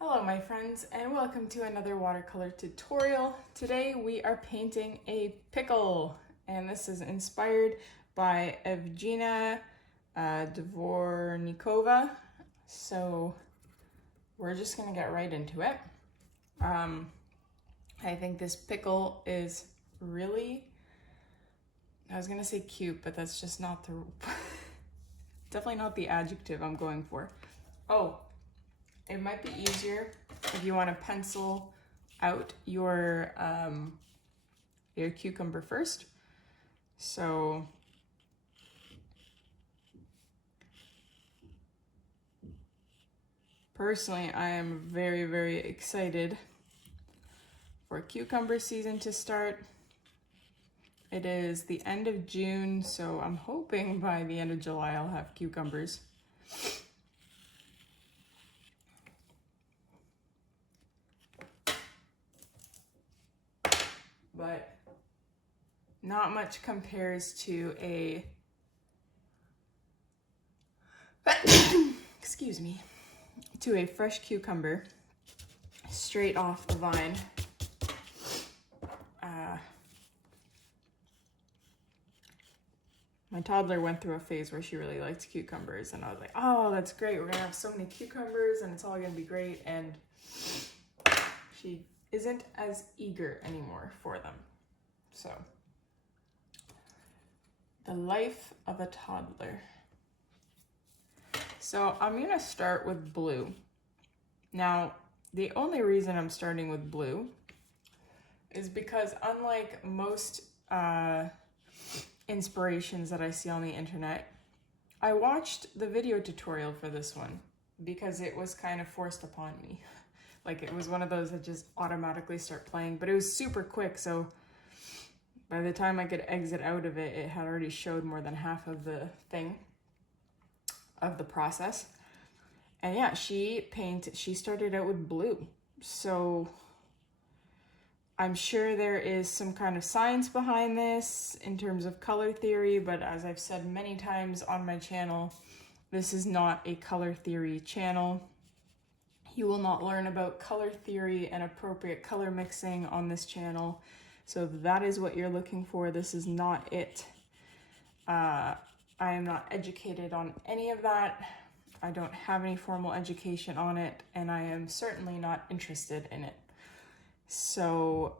Hello my friends, and welcome to another watercolor tutorial. Today we are painting a pickle, and this is inspired by evgenia.dvornikova. So we're just gonna get right into it. I think this pickle is really, I was gonna say cute, but that's just not the, definitely not the adjective I'm going for. Oh, it might be easier if you want to pencil out your cucumber first. So personally, I am very, very excited for cucumber season to start. It is the end of June, so I'm hoping by the end of July I'll have cucumbers. But not much compares to a excuse me, to a fresh cucumber straight off the vine. My toddler went through a phase where she really liked cucumbers, and I was like, oh, that's great, we're gonna have so many cucumbers and it's all gonna be great, and she isn't as eager anymore for them. So, the life of a toddler. So I'm gonna start with blue. Now, the only reason I'm starting with blue is because unlike most inspirations that I see on the internet, I watched the video tutorial for this one because it was kind of forced upon me. Like, it was one of those that just automatically start playing, but it was super quick, so by the time I could exit out of it, it had already showed more than half of the thing, of the process. And yeah, she started out with blue. So I'm sure there is some kind of science behind this in terms of color theory, but as I've said many times on my channel, this is not a color theory channel. You will not learn about color theory and appropriate color mixing on this channel. So if that is what you're looking for, this is not it. I am not educated on any of that. I don't have any formal education on it, and I am certainly not interested in it. So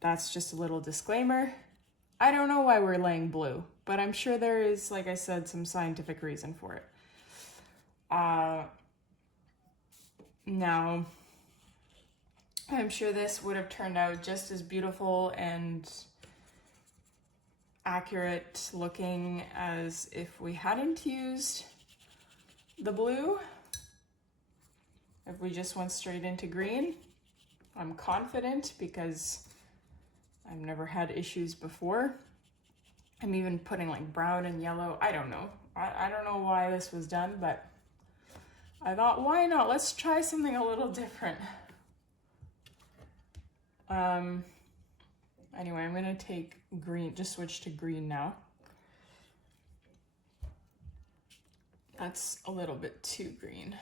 that's just a little disclaimer. I don't know why we're laying blue, but I'm sure there is, like I said, some scientific reason for it. Now, I'm sure this would have turned out just as beautiful and accurate looking as if we hadn't used the blue. If we just went straight into green, I'm confident because I've never had issues before. I'm even putting like brown and yellow. I don't know. I don't know why this was done, but I thought, why not? Let's try something a little different. Anyway, I'm gonna take green, just switch to green now. That's a little bit too green.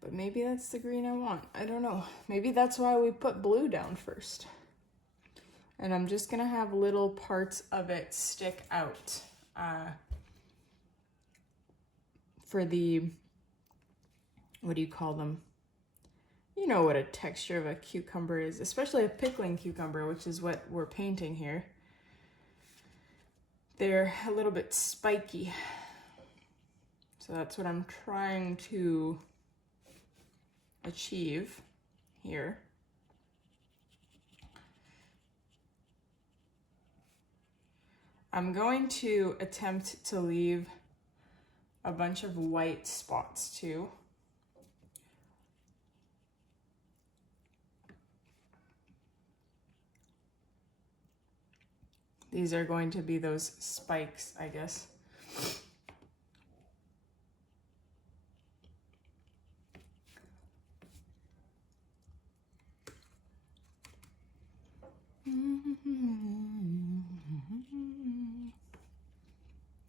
But maybe that's the green I want. I don't know. Maybe that's why we put blue down first. And I'm just gonna have little parts of it stick out for the, what do you call them? You know what a texture of a cucumber is, especially a pickling cucumber, which is what we're painting here. They're a little bit spiky. So that's what I'm trying to achieve here. I'm going to attempt to leave a bunch of white spots too. These are going to be those spikes, I guess.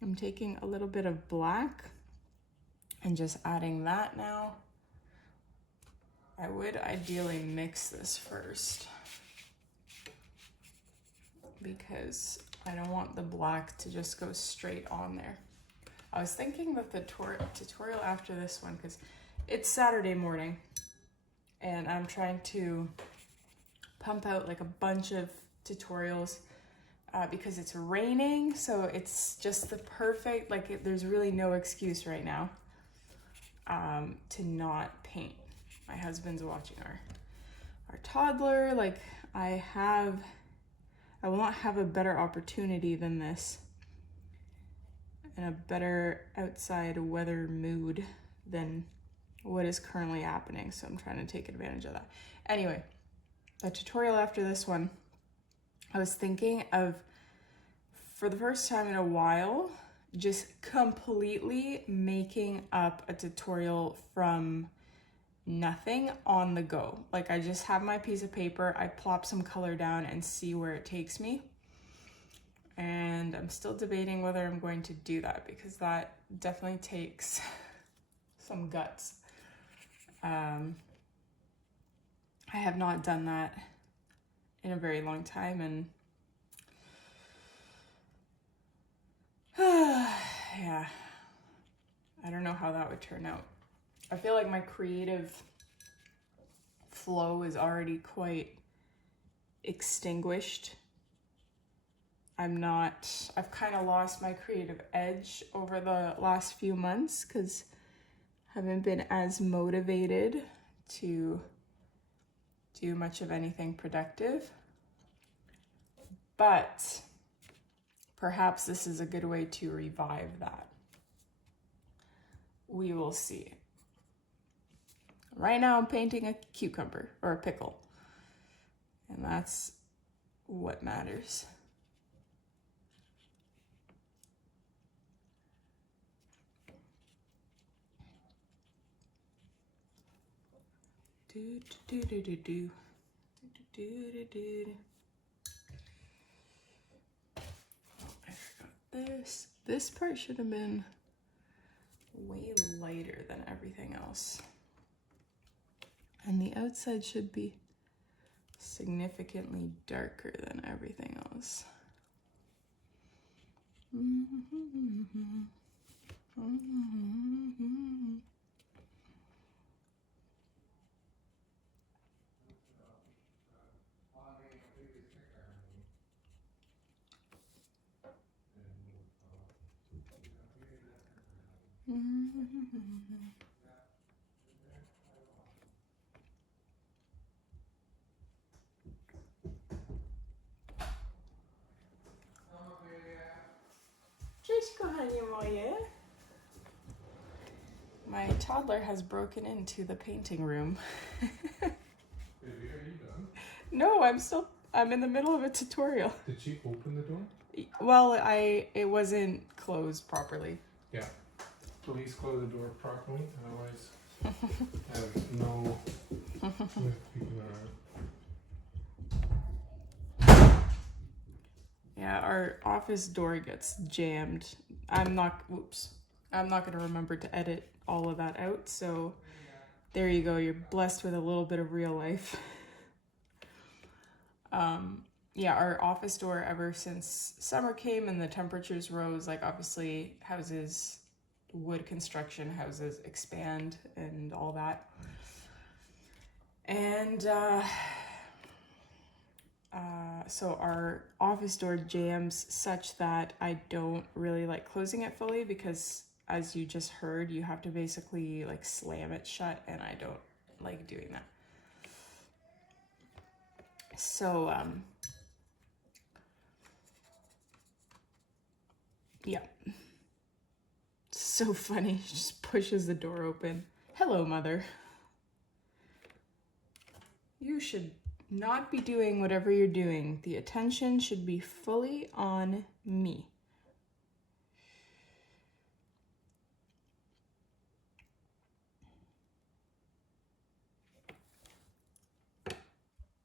I'm taking a little bit of black and just adding that now. I would ideally mix this first because I don't want the black to just go straight on there. I was thinking that the tutorial after this one, because it's Saturday morning and I'm trying to pump out like a bunch of tutorials because it's raining, so it's just the perfect, like there's really no excuse right now to not paint. My husband's watching our toddler. Like I will not have a better opportunity than this and a better outside weather mood than what is currently happening. So I'm trying to take advantage of that. Anyway, the tutorial after this one, I was thinking of, for the first time in a while, just completely making up a tutorial from nothing on the go. Like I just have my piece of paper, I plop some color down and see where it takes me. And I'm still debating whether I'm going to do that because that definitely takes some guts. I have not done that in a very long time, and yeah, I don't know how that would turn out. I feel like my creative flow is already quite extinguished. I've kind of lost my creative edge over the last few months because I haven't been as motivated to do much of anything productive. But perhaps this is a good way to revive that. We will see. Right now I'm painting a cucumber or a pickle, and that's what matters. Do do do do do do do do. I forgot this. This part should have been way lighter than everything else. And the outside should be significantly darker than everything else. Cześć, kochanie moje. My toddler has broken into the painting room. Baby, are you done? No, I'm in the middle of a tutorial. Did she open the door? Well, it wasn't closed properly. Yeah. Please close the door properly, otherwise I have no people are. Yeah, our office door gets jammed. I'm not gonna remember to edit all of that out, so there you go, you're blessed with a little bit of real life. Yeah, our office door, ever since summer came and the temperatures rose, like obviously wood construction houses expand and all that. And so our office door jams such that I don't really like closing it fully because, as you just heard, you have to basically like slam it shut, and I don't like doing that. So yeah, so funny. She just pushes the door open. Hello, mother. You should not be doing whatever you're doing. The attention should be fully on me.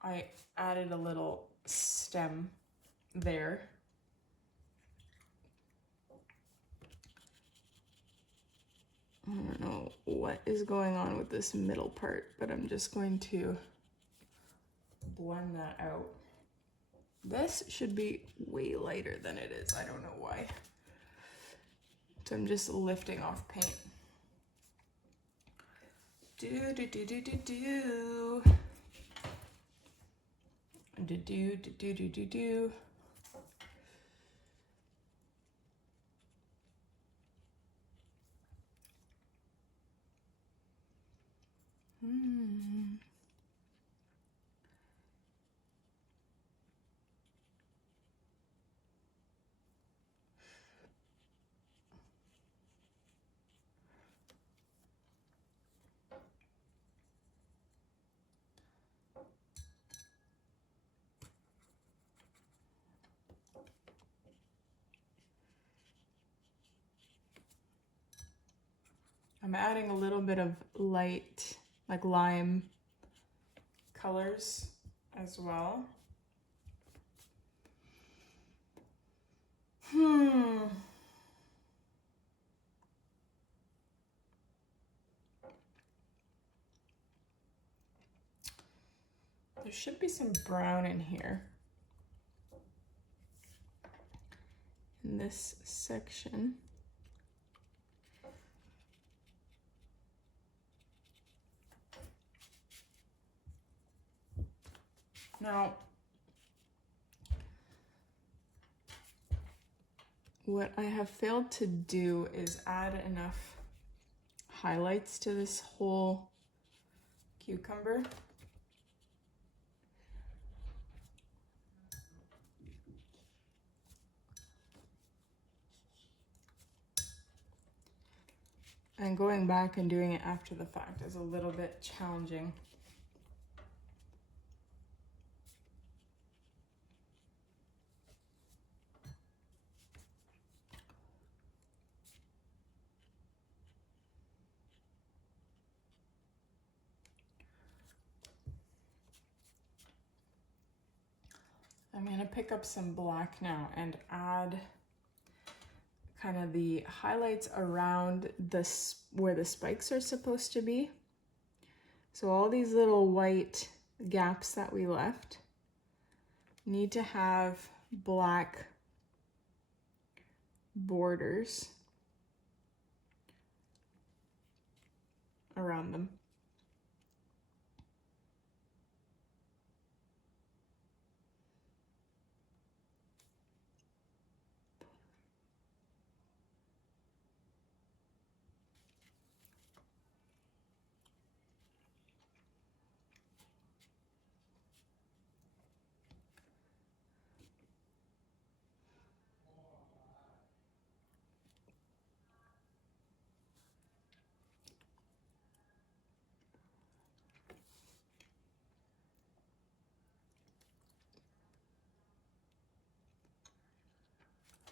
I added a little stem there. I don't know what is going on with this middle part, but I'm just going to blend that out. This should be way lighter than it is. I don't know why. So I'm just lifting off paint. Do do do do do do. Do do do do do do do. I'm adding a little bit of light, like lime colors as well. There should be some brown in here. In this section. Now, what I have failed to do is add enough highlights to this whole cucumber. And going back and doing it after the fact is a little bit challenging. I'm going to pick up some black now and add kind of the highlights around where the spikes are supposed to be. So all these little white gaps that we left need to have black borders around them.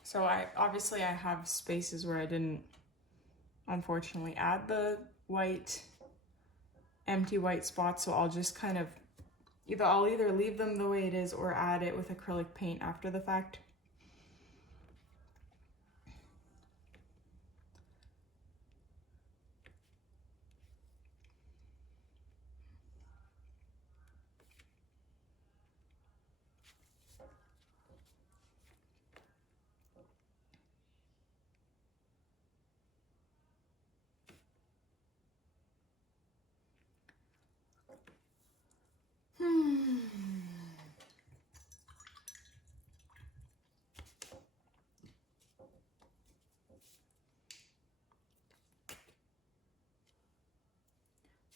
So obviously I have spaces where I didn't, unfortunately, add the empty white spots, so I'll just kind of, I'll either leave them the way it is or add it with acrylic paint after the fact.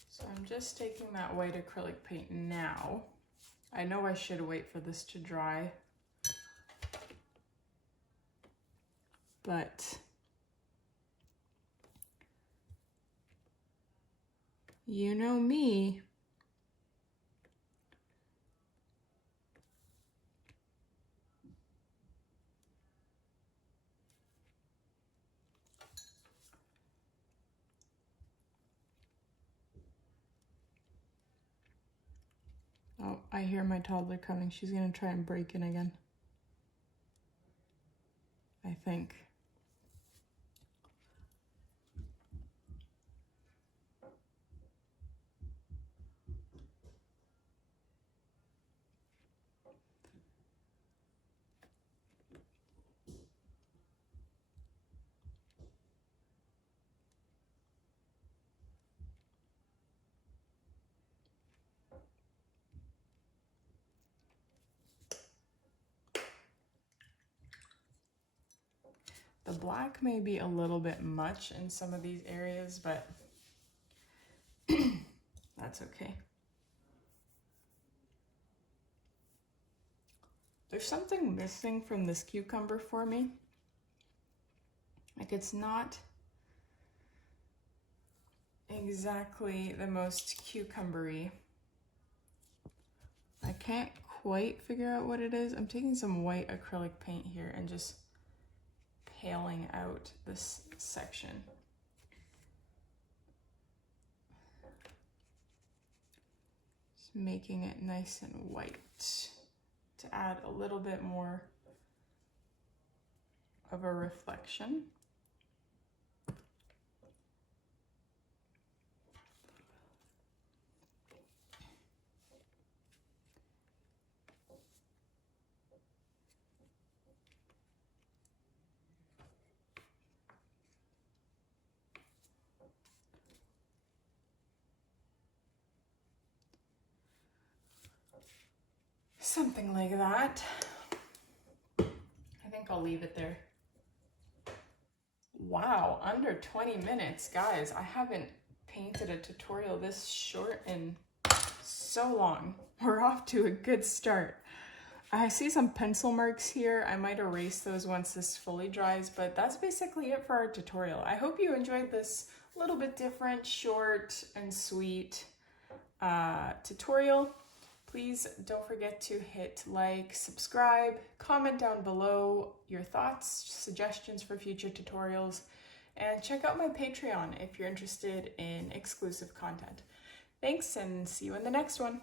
So I'm just taking that white acrylic paint now. I know I should wait for this to dry, but you know me. Oh, I hear my toddler coming. She's gonna try and break in again, I think. The black may be a little bit much in some of these areas, but that's okay. There's something missing from this cucumber for me. Like, it's not exactly the most cucumbery. I can't quite figure out what it is. I'm taking some white acrylic paint here and just paling out this section. Just making it nice and white to add a little bit more of a reflection. Something like that. I think I'll leave it there. Wow, under 20 minutes. Guys, I haven't painted a tutorial this short in so long. We're off to a good start. I see some pencil marks here. I might erase those once this fully dries, but that's basically it for our tutorial. I hope you enjoyed this little bit different, short and sweet tutorial. Please don't forget to hit like, subscribe, comment down below your thoughts, suggestions for future tutorials, and check out my Patreon if you're interested in exclusive content. Thanks, and see you in the next one.